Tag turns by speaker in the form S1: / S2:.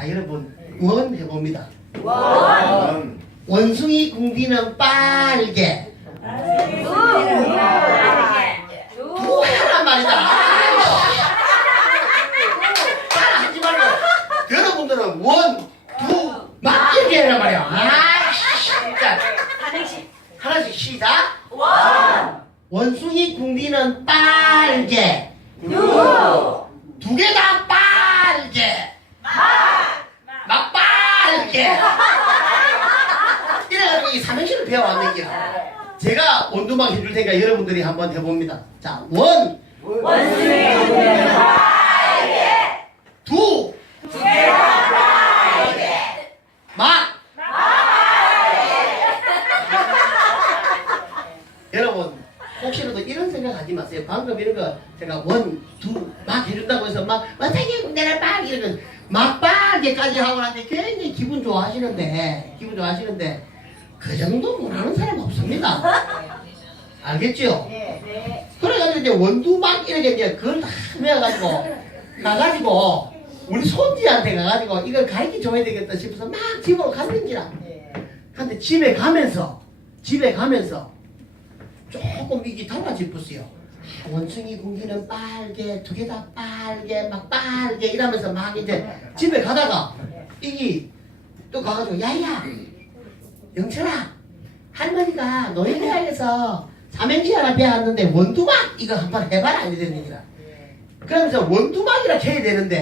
S1: 자 여러분 원 해봅니다.
S2: 원.
S1: 원숭이 궁디는 빨개. 두 하란 말이다. 따라하지 말고 여러분들은 원, 두, 막 이렇게 해란 말이야. 아, 진짜. 하나씩 시작. 원숭이 궁디는 빨개. 두개다 빨개. 막 빨개. 이래가지고 이 삼행시를 배워왔는 게야. 제가 원두막 해줄 테니까 여러분들이 한번 해봅니다. 자, 원, 두, 막. 여러분, 혹시라도 이런 생각하지 마세요. 방금 이런 거 제가 원, 두, 막 해준다고 해서 막 어떻게 내가 막 이런 거 막빠게까지 하고 나는데 굉장히 기분 좋아하시는데 기분 좋아하시는데 그 정도 못하는 사람 없습니다. 알겠죠? 그래가지고 이제 원두 막 이렇게 이제 그걸 다 메어가지고 가가지고 우리 손지한테 가가지고 이걸 가르쳐 줘야 되겠다 싶어서 막 집으로 갔는지라. 근데 집에 가면서 집에 가면서 조금 이게 달라집었어요. 아, 원숭이 공기는 빨개 두 개 다 빨개 막 빨개 이러면서 막 이제 집에 가다가 이게 또 가가지고 야야 영철아 할머니가 노인회관에서 삼행시 하나 배웠는데 원두막 이거 한번 해봐라 이러는 얘기라 그러면서 원두막이라 해야 되는데